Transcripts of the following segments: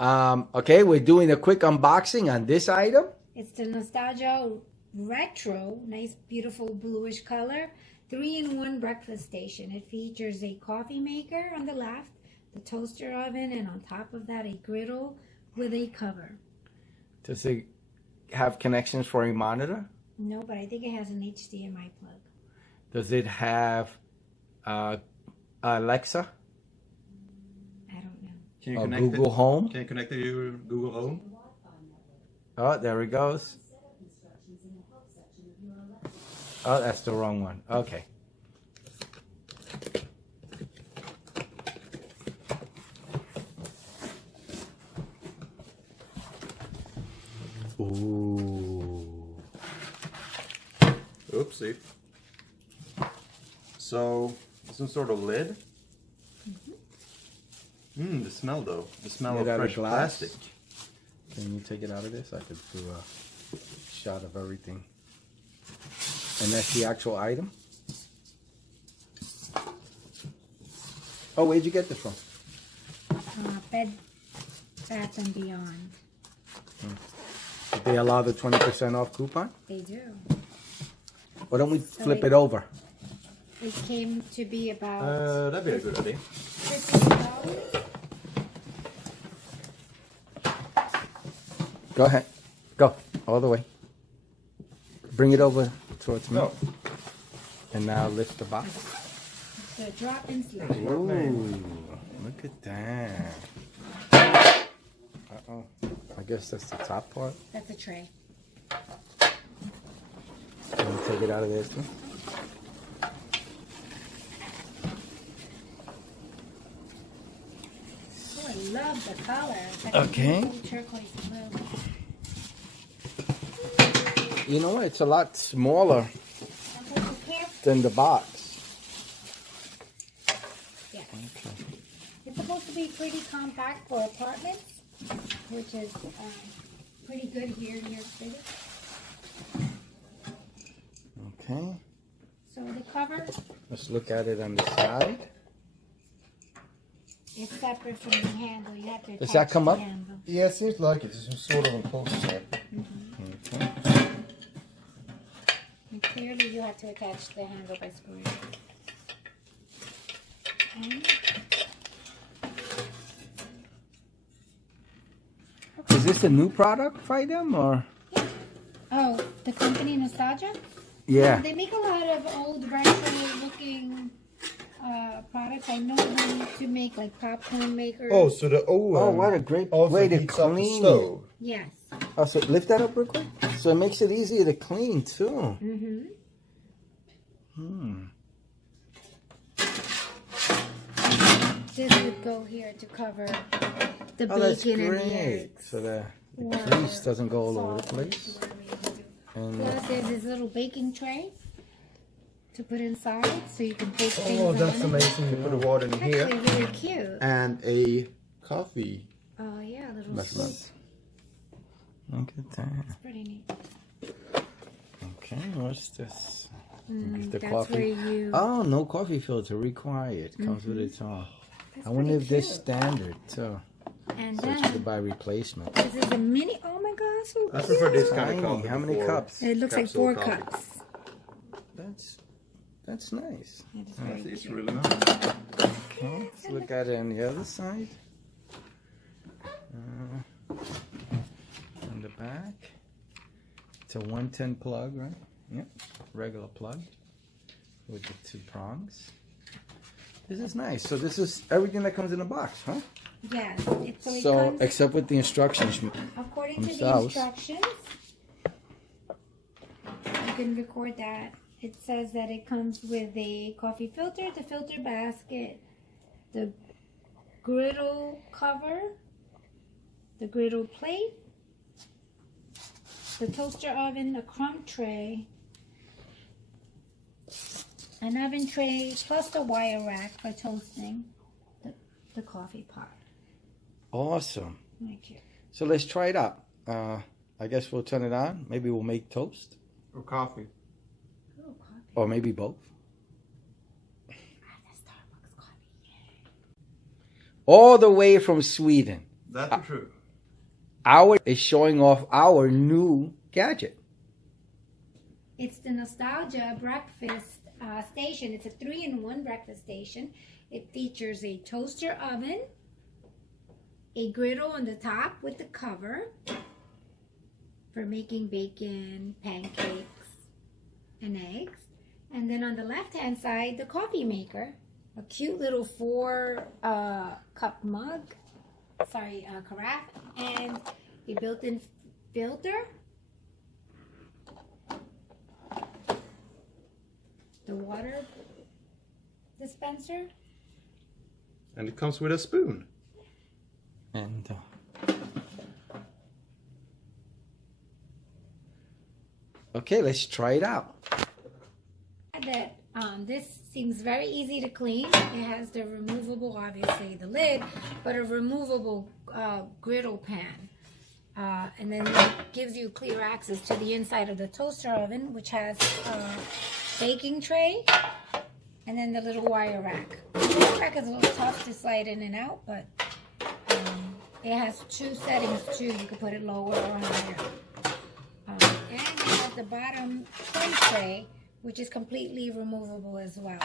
Okay, we're doing a quick unboxing on this item. It's the Nostalgia Retro, nice, beautiful bluish color, 3-in-1 breakfast station. It features a coffee maker on the left, the toaster oven, and on top of that, a griddle with a cover. Does it have connections for a monitor? No, but I think it has an HDMI plug. Does it have Alexa? I don't know. Can you Or connect Google Home? Can you connect it to your Google Home? Oh, there it goes. Oh, that's the wrong one. Okay. Ooh. Oopsie. So, some sort of lid? The smell though. The smell Made of out of fresh glass? plastic. Can you take it out of this? I could do a shot of everything. And that's the actual item? Oh, where'd you get this from? Bed Bath and Beyond. Did they allow the 20% off coupon? They do. Why don't we flip it over? It came to be about That'd be a good idea. $15. Go ahead. Go. All the way. Bring it over towards me. No. And now lift the box. The drop and slide. Ooh, look at that. Uh-oh. I guess that's the top part. That's a tray. Can you take it out of this one? Oh, I love the color. It's like Okay. a beautiful turquoise blue. You know what? It's a lot smaller than the box. Yeah. Okay. It's supposed to be pretty compact for apartments, which is pretty good here in New York City. Okay. So the cover Let's look at it on the side. is separate from the handle. You have to attach Does that come the up? handle. Yeah, it seems like it. It's sort of enclosed there. Okay. And clearly you have to attach the handle by screwing it. Okay. Is this a new product by them or? Oh, the company Nostalgia? Yeah. They make a lot of old retro-looking products. I know them to make like popcorn makers. Oh, so the oven. Oh, what a great also way to heats up the clean stove. Yes. Oh, so lift that up real quick. So it makes it easier to clean too. Mm-hmm. This would go here to cover the Oh, that's bacon and the great. eggs. So the Or grease doesn't go all over the sausage, place. whatever you can do. And Plus, there's this little baking tray to put inside, so you can bake things Oh, on that's it. amazing. You put the water in It's here. actually really cute. And a coffee. Oh yeah, little Measurement. scoop. Look at that. Pretty neat. Okay, what's this? Is the That's coffee? where you. Oh, no coffee filter required. Comes with its own. That's I wonder pretty if this cute. standard too. And So you then could buy replacement. this is a mini. Oh my gosh, so I prefer this kind Tiny. of coffee. How many before cups? It looks like capsule 4 coffee. cups. That's nice. It is very It's cute. really nice. Okay, let's look at it on the other side. On the back, it's a 110 plug, right? Yep, regular plug with the 2 prongs. This is nice. So this is everything that comes in the box, huh? Yes. It So comes, except with the instructions. according to the themselves. instructions, you can record that. It says that it comes with a coffee filter, the filter basket, the griddle cover, the griddle plate, the toaster oven, a crumb tray, an oven tray, plus the wire rack for toasting the coffee pot. Awesome. Thank you. So let's try it out. I guess we'll turn it on. Maybe we'll make toast. Or coffee. Oh, coffee. Or maybe both. Starbucks coffee. All the way from Sweden. That's true. Our is showing off our new gadget. It's the Nostalgia Breakfast Station. It's a 3-in-1 breakfast station. It features a toaster oven, a griddle on the top with the cover for making bacon, pancakes, and eggs. And then on the left-hand side, the coffee maker, a cute little 4-cup mug, carafe, and a built-in filter. The water dispenser. And it comes with a spoon. And okay, let's try it out. That this seems very easy to clean. It has the removable, obviously the lid, but a removable griddle pan. And then it gives you clear access to the inside of the toaster oven, which has a baking tray, and then the little wire rack. The wire rack is a little tough to slide in and out, but it has 2 settings too. You can put it lower or higher. And it has the bottom trim tray, which is completely removable as well.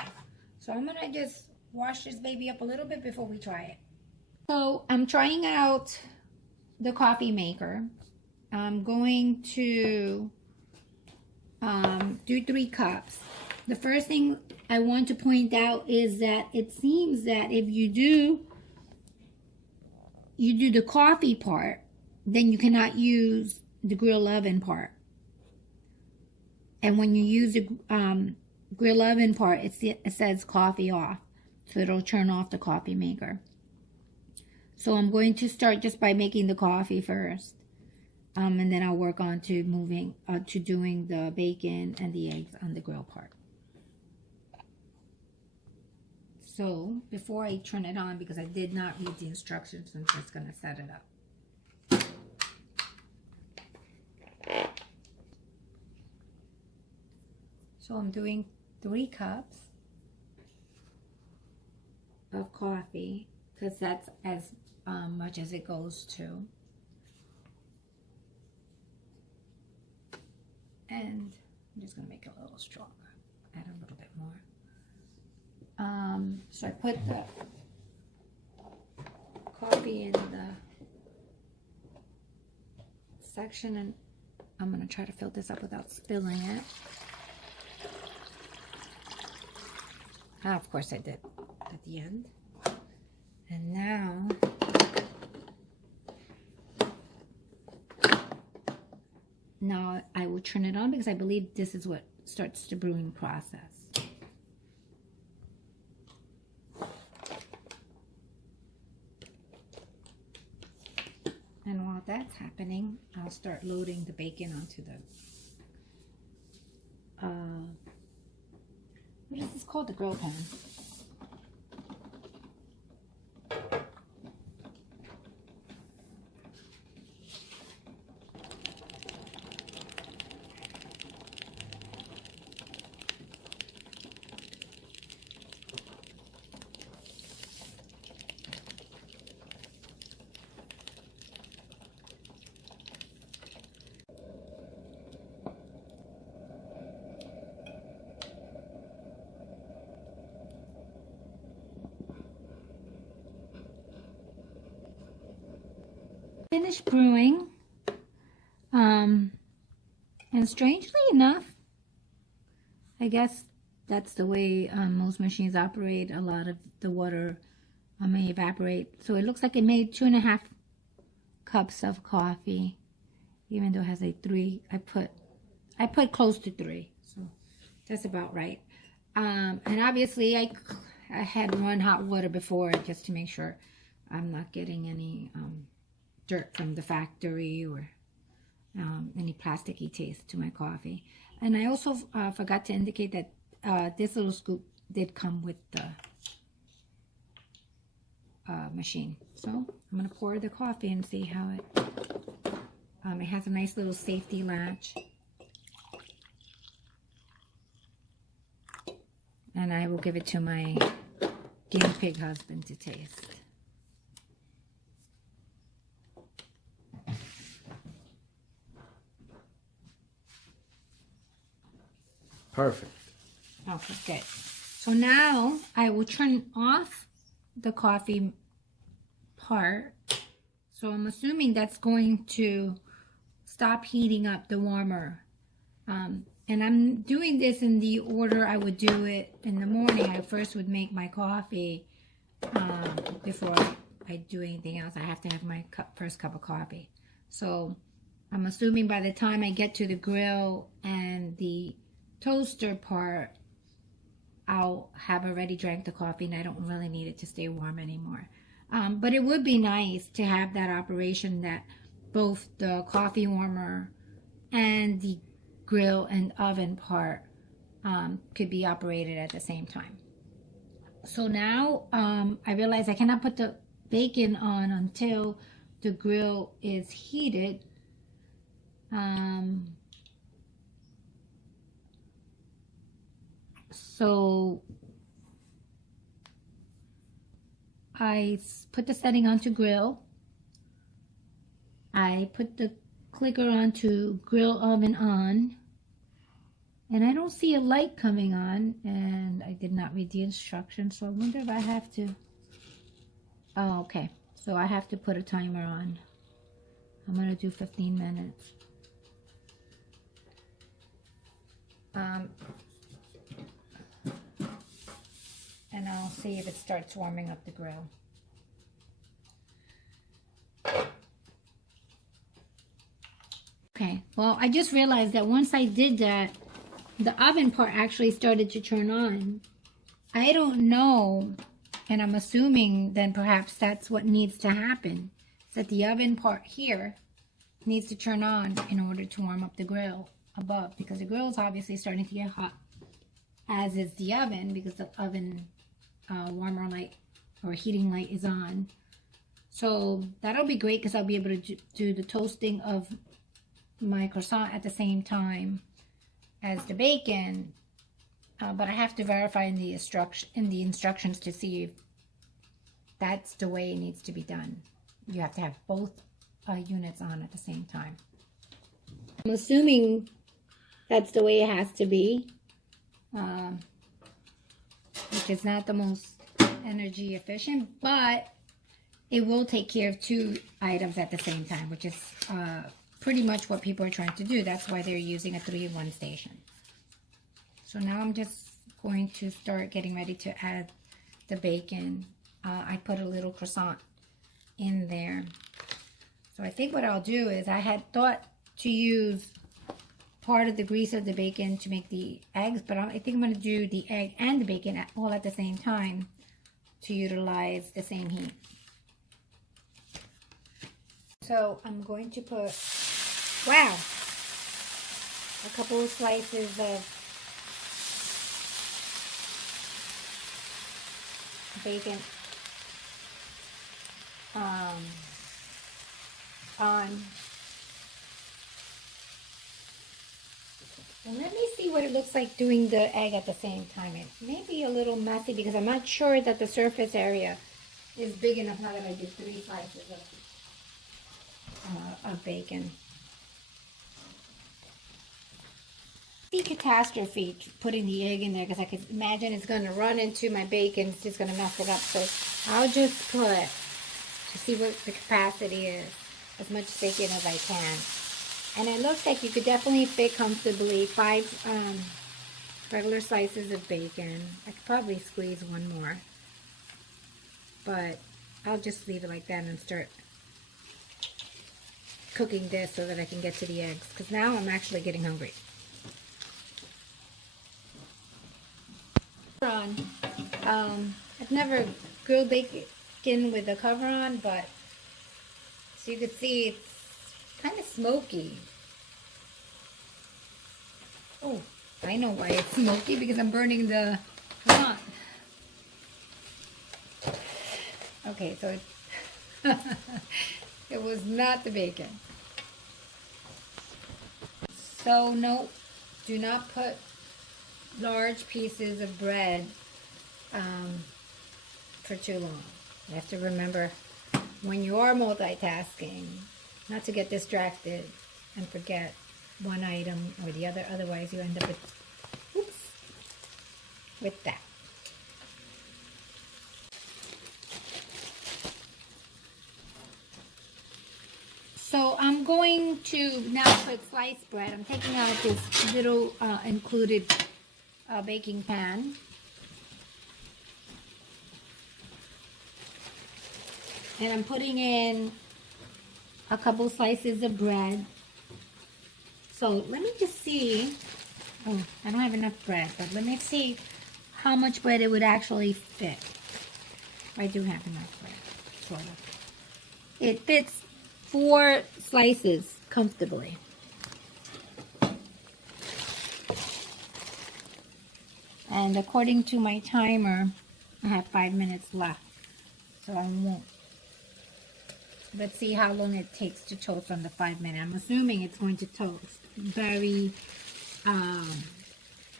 So I'm gonna just wash this baby up a little bit before we try it. So I'm trying out the coffee maker. I'm going to do 3 cups. The first thing I want to point out is that it seems that if you do the coffee part, then you cannot use the grill oven part. And when you use the grill oven part, it says coffee off. So it'll turn off the coffee maker. So I'm going to start just by making the coffee first. And then I'll work on to doing the bacon and the eggs on the grill part. So before I turn it on, because I did not read the instructions, I'm just going to set it up. So I'm doing 3 cups of coffee, because that's as much as it goes to. And I'm just going to make it a little stronger, add a little bit more. So I put the coffee in the section, and I'm going to try to fill this up without spilling it. Of course I did at the end. And now I will turn it on, because I believe this is what starts the brewing process. And while that's happening, I'll start loading the bacon onto the what is this called? The grill pan. Finished brewing, and strangely enough, I guess that's the way most machines operate. A lot of the water may evaporate, so it looks like it made 2.5 cups of coffee, even though it has a 3. I put close to 3, so that's about right. And obviously I had run hot water before, just to make sure I'm not getting any dirt from the factory or any plasticky taste to my coffee. And I also forgot to indicate that this little scoop did come with the machine. So I'm going to pour the coffee and see how it has a nice little safety latch. And I will give it to my guinea pig husband to taste. Perfect. Okay, good. So now I will turn off the coffee part. So I'm assuming that's going to stop heating up the warmer. And I'm doing this in the order I would do it in the morning. I first would make my coffee before I do anything else. I have to have my first cup of coffee. So I'm assuming by the time I get to the grill and the toaster part, I'll have already drank the coffee and I don't really need it to stay warm anymore. But it would be nice to have that operation that both the coffee warmer and the grill and oven part could be operated at the same time. So now I realize I cannot put the bacon on until the grill is heated. So I put the setting on to grill. I put the clicker on to grill oven on. And I don't see a light coming on, and I did not read the instructions, so I wonder if I have to... Oh, okay. So I have to put a timer on. I'm going to do 15 minutes. And I'll see if it starts warming up the grill. Okay, well, I just realized that once I did that, the oven part actually started to turn on. I don't know, and I'm assuming then perhaps that's what needs to happen, is that the oven part here needs to turn on in order to warm up the grill above, because the grill is obviously starting to get hot, as is the oven, because the oven warmer light or heating light is on. So that'll be great because I'll be able to do the toasting of my croissant at the same time as the bacon, but I have to verify in the instructions to see if that's the way it needs to be done. You have to have both units on at the same time. I'm assuming that's the way it has to be, which is not the most energy efficient, but it will take care of two items at the same time, which is pretty much what people are trying to do. That's why they're using a 3-in-1 station. So now I'm just going to start getting ready to add the bacon. I put a little croissant in there. So I think what I'll do is I had thought to use part of the grease of the bacon to make the eggs, but I think I'm going to do the egg and the bacon all at the same time to utilize the same heat. So I'm going to put, wow, a couple of slices of bacon on. And let me see what it looks like doing the egg at the same time. It may be a little messy because I'm not sure that the surface area is big enough now that I did 3 slices of bacon. The catastrophe putting the egg in there because I could imagine it's going to run into my bacon. It's just going to mess it up. So I'll just put, to see what the capacity is, as much bacon as I can. And it looks like you could definitely fit comfortably 5 regular slices of bacon. I could probably squeeze one more. But I'll just leave it like that and start cooking this so that I can get to the eggs. Because now I'm actually getting hungry. I've never grilled bacon with the cover on, but so you can see it's kind of smoky. Oh, I know why it's smoky, because I'm burning the croissant. Okay, so it was not the bacon. So no, do not put large pieces of bread for too long. You have to remember when you are multitasking not to get distracted and forget one item or the other, otherwise you end up with with that. So I'm going to now put sliced bread. I'm taking out this little included baking pan. And I'm putting in a couple slices of bread. So let me just see. Oh, I don't have enough bread, but let me see how much bread it would actually fit. I do have enough bread, sort of. It fits 4 slices comfortably. And according to my timer, I have 5 minutes left. So I won't. Let's see how long it takes to toast on the 5 minute. I'm assuming it's going to toast very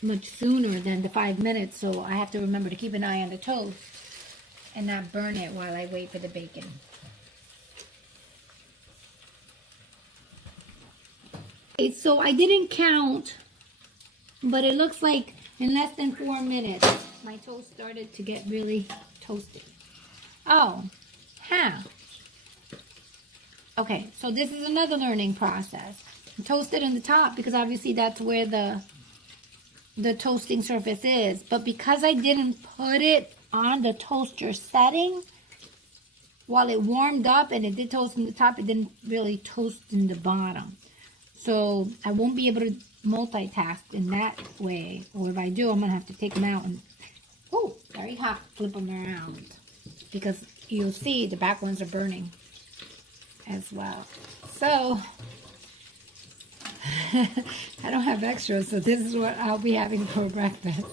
much sooner than the 5 minutes. So I have to remember to keep an eye on the toast and not burn it while I wait for the bacon. Okay, so I didn't count, but it looks like in less than 4 minutes, my toast started to get really toasty. Oh, huh. Okay, so this is another learning process. Toast it on the top because obviously that's where the toasting surface is. But because I didn't put it on the toaster setting, while it warmed up and it did toast in the top, it didn't really toast in the bottom. So I won't be able to multitask in that way. Or if I do, I'm going to have to take them out and, oh, very hot, flip them around. Because you'll see the back ones are burning as well. So I don't have extras, so this is what I'll be having for breakfast.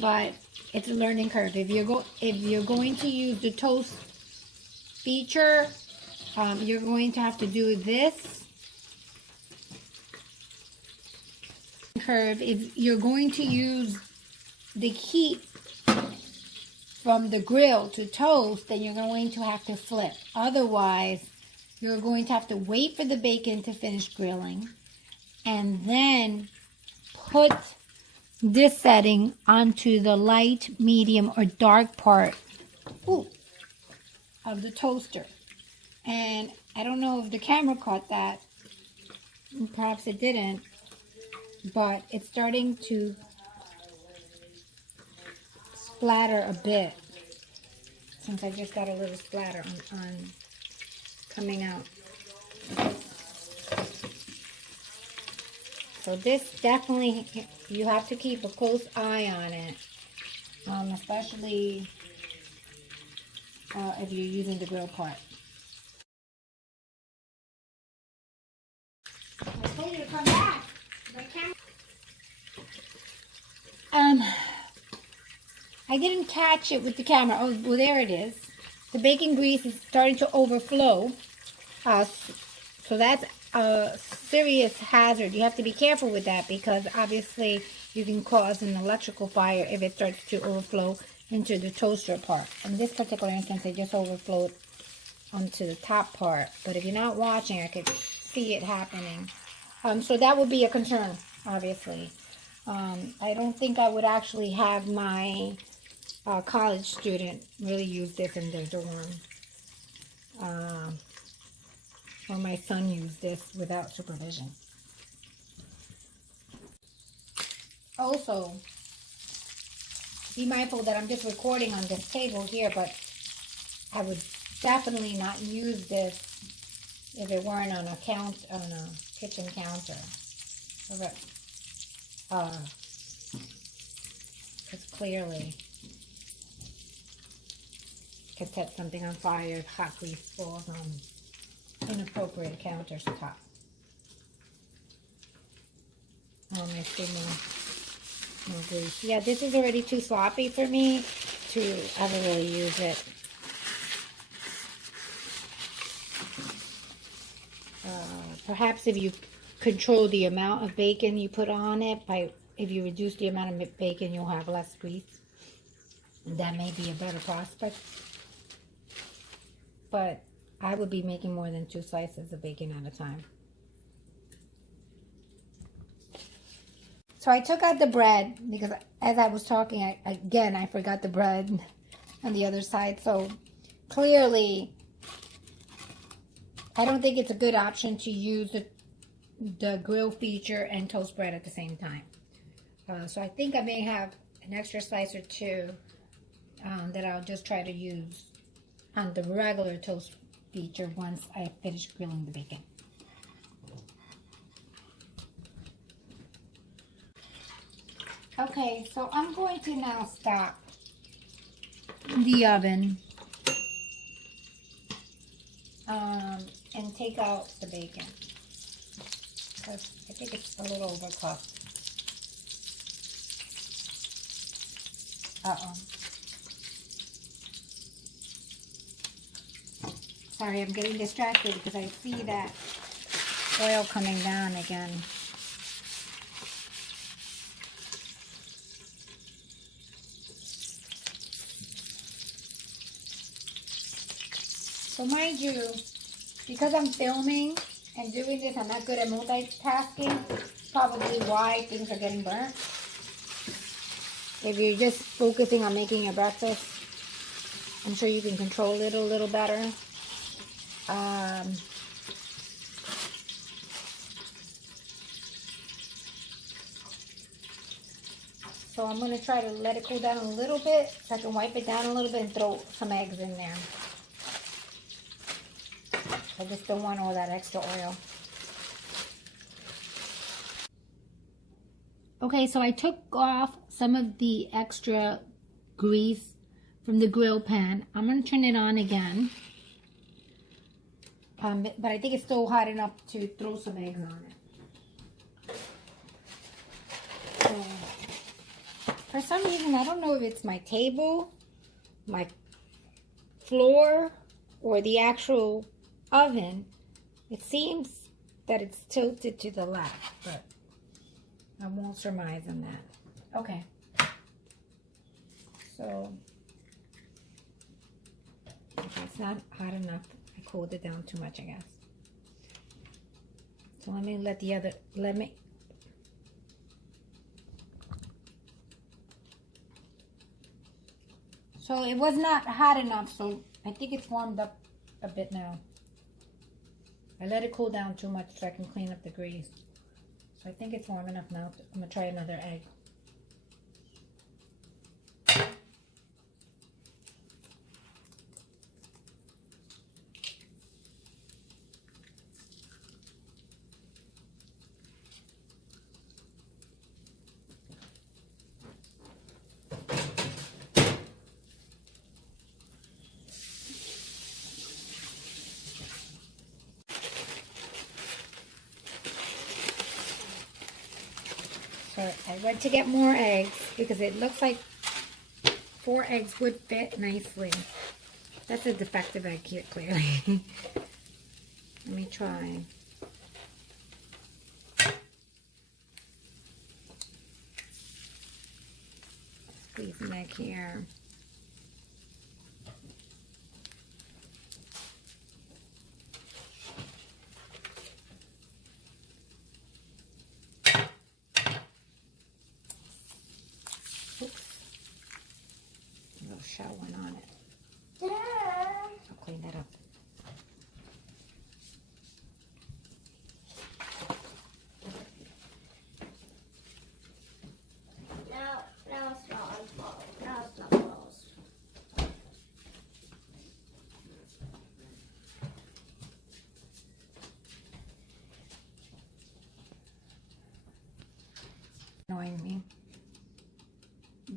But it's a learning curve. If you're going to use the toast feature, you're going to have to do this curve. If you're going to use the heat from the grill to toast, then you're going to have to flip. Otherwise, you're going to have to wait for the bacon to finish grilling and then put this setting onto the light, medium, or dark part of the toaster. And I don't know if the camera caught that. Perhaps it didn't. But it's starting to splatter a bit. Since I just got a little splatter on coming out. So this definitely, you have to keep a close eye on it. Especially if you're using the grill part. I told you to come back. I didn't catch it with the camera. Oh, well, there it is. The bacon grease is starting to overflow. So that's a serious hazard. You have to be careful with that because obviously you can cause an electrical fire if it starts to overflow into the toaster part. In this particular instance, it just overflowed onto the top part. But if you're not watching, I could see it happening. So that would be a concern, obviously. I don't think I would actually have my college student really use this in their dorm. Or my son used this without supervision. Also, be mindful that I'm just recording on this table here, but I would definitely not use this if it weren't on a kitchen counter. Because clearly could set something on fire if hot grease falls on inappropriate countertop. Oh, my more grease. Yeah, this is already too sloppy for me to ever really use it. Perhaps if you control the amount of bacon you put on it, if you reduce the amount of bacon, you'll have less grease. That may be a better prospect. But I would be making more than 2 slices of bacon at a time. So I took out the bread because as I was talking, I forgot the bread on the other side. So clearly, I don't think it's a good option to use the grill feature and toast bread at the same time. So I think I may have an extra slice or two that I'll just try to use on the regular toast feature once I finish grilling the bacon. Okay, so I'm going to now stop the oven and take out the bacon because I think it's a little overcooked. Sorry, I'm getting distracted because I see that oil coming down again. So mind you, because I'm filming and doing this, I'm not good at multitasking. Probably why things are getting burnt. If you're just focusing on making your breakfast, I'm sure you can control it a little better. So I'm going to try to let it cool down a little bit so I can wipe it down a little bit and throw some eggs in there. I just don't want all that extra oil. Okay, so I took off some of the extra grease from the grill pan. I'm going to turn it on again. But I think it's still hot enough to throw some eggs on it. So, for some reason, I don't know if it's my table, my floor, or the actual oven. It seems that it's tilted to the left, but I won't surmise on that. Okay. So, it's not hot enough. I cooled it down too much, I guess. So let me So it was not hot enough, so I think it's warmed up a bit now. I let it cool down too much so I can clean up the grease. So I think it's warm enough now. I'm going to try another egg. So I went to get more eggs because it looks like 4 eggs would fit nicely. That's a defective egg here, clearly. Let me try. Squeeze an egg here. Shell went on it. I'll clean that up. Now it's not unfold. Now it's not closed. Annoying me.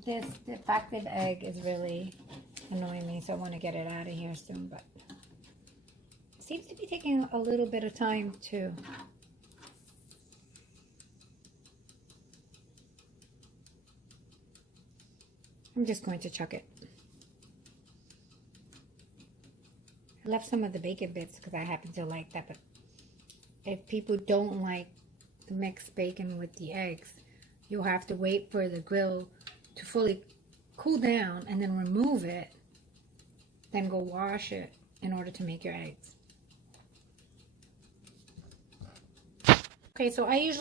This defective egg is really annoying me, so I want to get it out of here soon, but it seems to be taking a little bit of time to I'm just going to chuck it. I left some of the bacon bits because I happen to like that, but if people don't like the mixed bacon with the eggs, you'll have to wait for the grill to fully cool down and then remove it, then go wash it in order to make your eggs. Okay, so I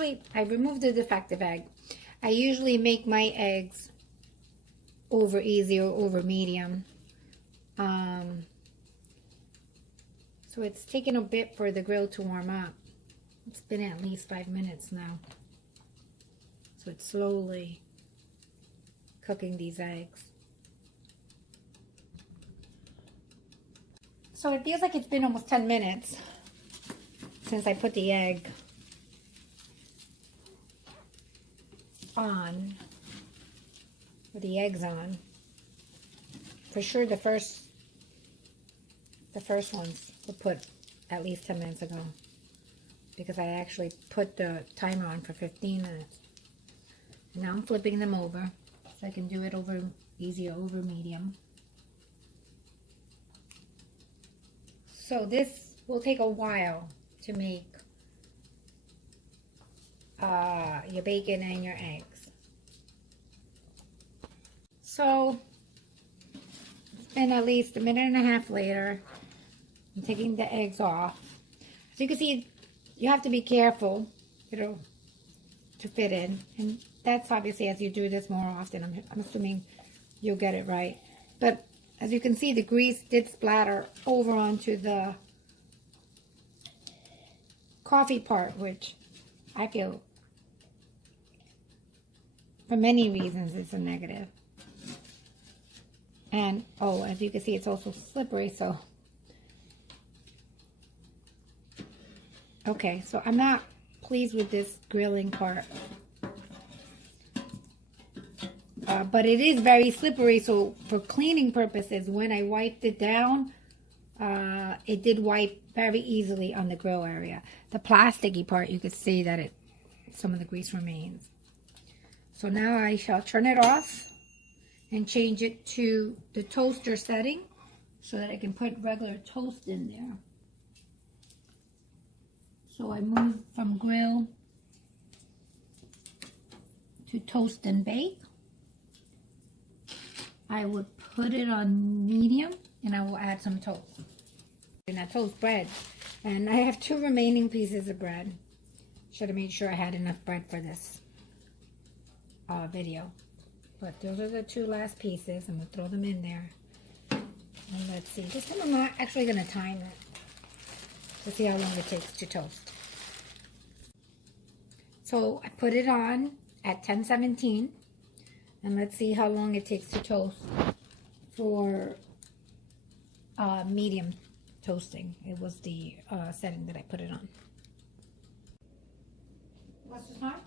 remove the defective egg. I usually make my eggs over easy or over medium. So it's taken a bit for the grill to warm up. It's been at least 5 minutes now. So it's slowly cooking these eggs. So it feels like it's been almost 10 minutes since I put the egg on, or the eggs on. For sure the first ones were put at least 10 minutes ago, because I actually put the timer on for 15 minutes. And now I'm flipping them over so I can do it over easy or over medium. So this will take a while to make your bacon and your eggs. So it's been at least a minute and a half later. I'm taking the eggs off. As you can see, you have to be careful, to fit in. And that's obviously as you do this more often. I'm assuming you'll get it right. But as you can see, the grease did splatter over onto the coffee part, which I feel, for many reasons, it's a negative. And, oh, as you can see, it's also slippery, so. Okay, so I'm not pleased with this grilling part. But it is very slippery, so for cleaning purposes, when I wiped it down, it did wipe very easily on the grill area. The plasticky part, you could see that some of the grease remains. So now I shall turn it off and change it to the toaster setting so that I can put regular toast in there. So I move from grill to toast and bake. I would put it on medium and I will add some toast. And I toast bread. And I have 2 remaining pieces of bread. Should have made sure I had enough bread for this video. But those are the 2 last pieces. I'm going to throw them in there. And let's see. This time I'm not actually going to time it to see how long it takes to toast. So I put it on at 1017. And let's see how long it takes to toast for medium toasting. It was the setting that I put it on. What's the time?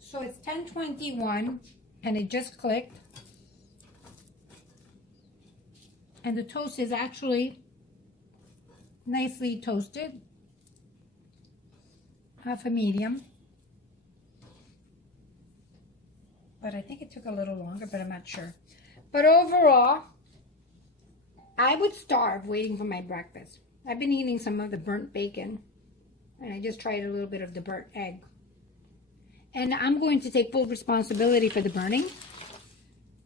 So it's 10:21 and it just clicked. And the toast is actually nicely toasted. Half a medium. But I think it took a little longer, but I'm not sure. But overall, I would starve waiting for my breakfast. I've been eating some of the burnt bacon. And I just tried a little bit of the burnt egg. And I'm going to take full responsibility for the burning.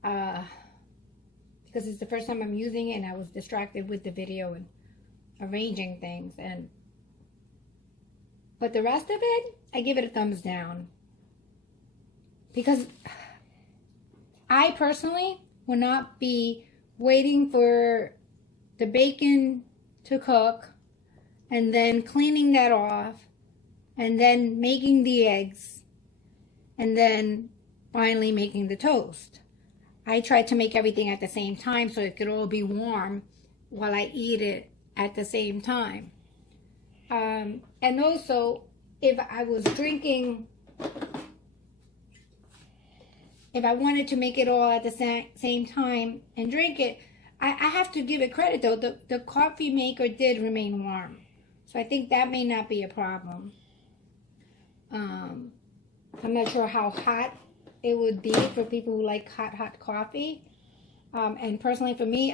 Because it's the first time I'm using it and I was distracted with the video and arranging things. But the rest of it, I give it a thumbs down. Because I personally will not be waiting for the bacon to cook and then cleaning that off and then making the eggs and then finally making the toast. I tried to make everything at the same time so it could all be warm while I eat it at the same time. And also, if I was drinking, if I wanted to make it all at the same time and drink it, I have to give it credit though. The coffee maker did remain warm. So I think that may not be a problem. I'm not sure how hot it would be for people who like hot coffee. And personally for me,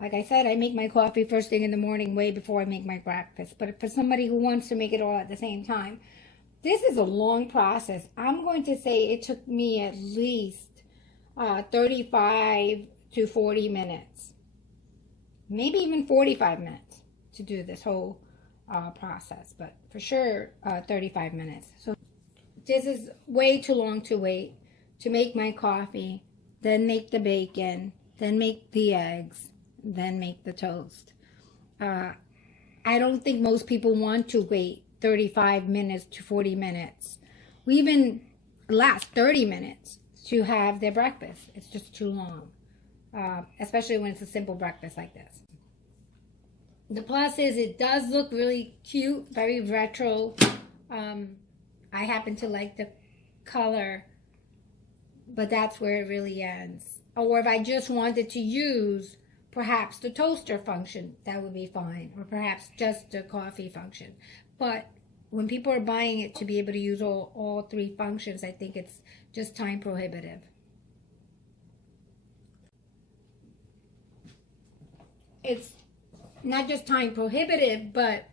like I said, I make my coffee first thing in the morning way before I make my breakfast. But for somebody who wants to make it all at the same time, this is a long process. I'm going to say it took me at least 35 to 40 minutes maybe even 45 minutes to do this whole process, but for sure 35 minutes. So this is way too long to wait to make my coffee, then make the bacon, then make the eggs, then make the toast. I don't think most people want to wait 35 minutes to 40 minutes. We even last 30 minutes to have their breakfast. It's just too long, especially when it's a simple breakfast like this. The plus is it does look really cute, very retro. I happen to like the color, but that's where it really ends. Or if I just wanted to use perhaps the toaster function, that would be fine. Or perhaps just the coffee function. But when people are buying it to be able to use all three functions, I think it's just time prohibitive. It's not just time prohibitive, but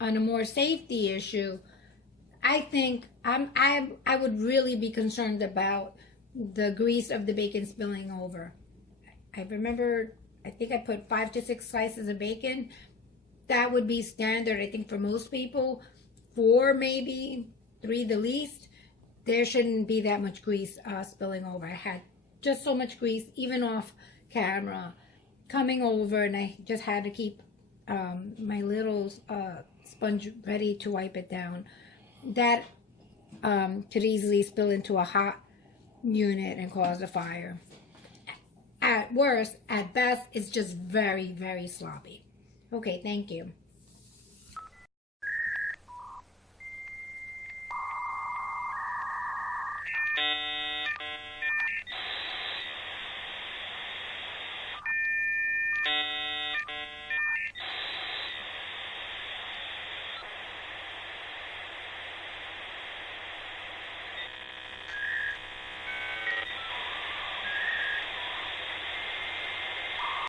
on a more safety issue, I think I would really be concerned about the grease of the bacon spilling over. I remember, I think I put 5 to 6 slices of bacon. That would be standard, I think, for most people. 4, maybe 3 the least. There shouldn't be that much grease spilling over. I had just so much grease, even off camera, coming over, and I just had to keep my little sponge ready to wipe it down. That could easily spill into a hot unit and cause a fire. At worst, at best, it's just very, very sloppy. Okay, thank you.